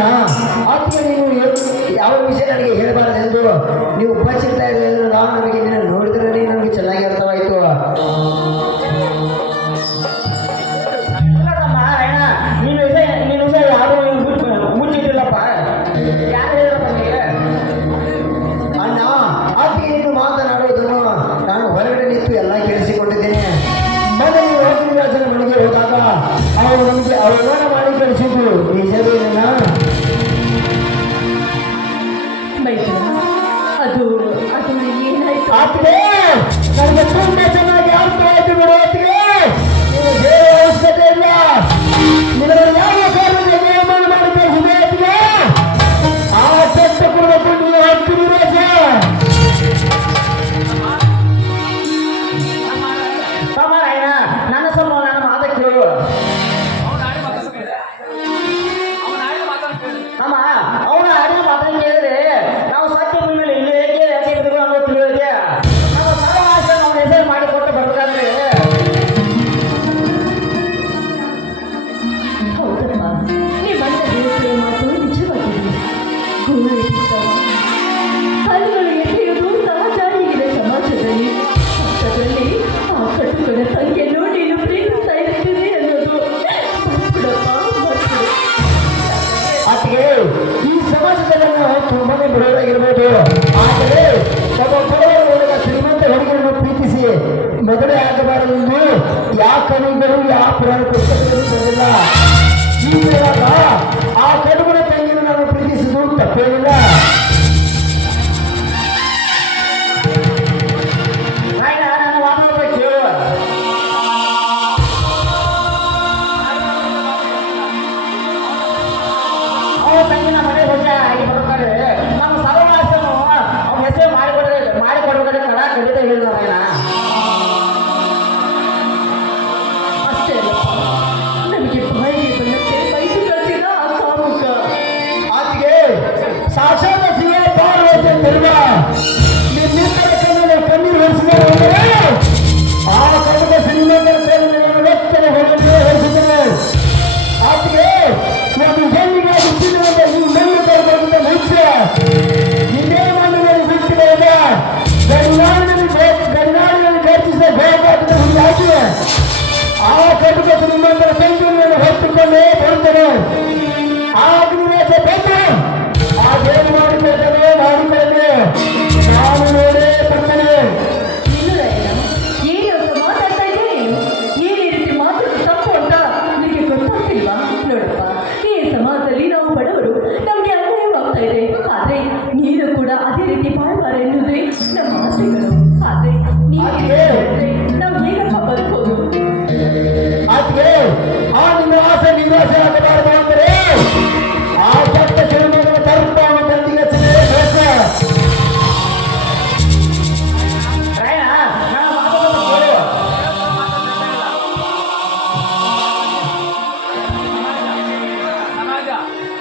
ಕಾರಣ ಆತ್ಮ ನೀವು ಯಾವ ವಿಷಯ ನನಗೆ ಹೇಳಬಾರದೆಂದು ನೀವು ಬಚ್ಚಿರ್ತಾ ಇರೋದು ನಾನು ನಮಗೆ ನೋಡಿದ್ರೆ ನಮಗೆ ಚೆನ್ನಾಗಿ ಅರ್ಥವಾಯಿತು. ಕೇಳಿಸಿಕೊಂಡಿದ್ದೇನೆ. ಮೊದಲು ರಾಜನ ಮನೆಗೆ ಹೋದಾಗ ಅವರು ನಮಗೆ ಅವರ ಆತ್ಮೆ ನನ್ನ ತುಂಬ ಜನ ನೀವು ಯಾವ ಪುರಾಣ ಪುಸ್ತಕದಲ್ಲಿ ಈಗಿರುವಾಗ ಆ ಕಡುಬನ ತಂಗಿನ ನಾನು ಪ್ರೀತಿಸಿದ್ದು ತಪ್ಪೇನಿಲ್ಲ ಮಾಡಿಕೊಡೋದಕ್ಕೆ ಕಡ ಕಡಿತ ಹೇಳಿದ 掌声。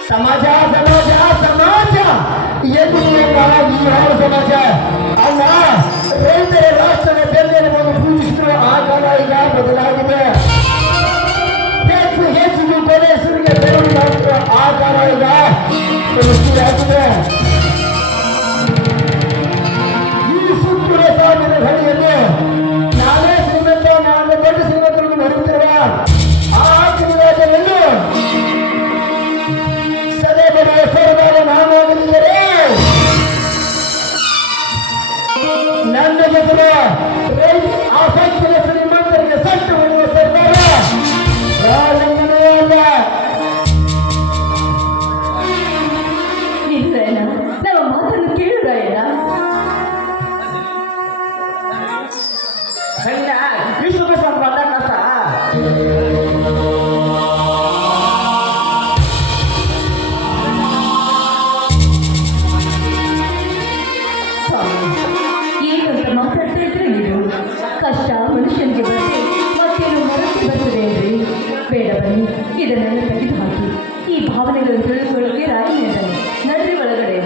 समाचार समाचार समाचार ये यदि एक और समझ ಹಂಗಿನ ವಿಷ್ಣು ಕೃಷ್ಣ ಬಂದ ಕಷ್ಟ ಇದು? ಕಷ್ಟ ಮನುಷ್ಯನಿಗೆ ಬರುತ್ತೆ. ಮತ್ತೇನು ಇದನ್ನೆಲ್ಲ ತೆಗೆದು ಈ ಭಾವನೆಗಳನ್ನು ತಿಳಿದುಕೊಳ್ಳೋಕೆ ರಾಜಿ ನದಿ ನಡ್ರಿ ಒಳಗಡೆ.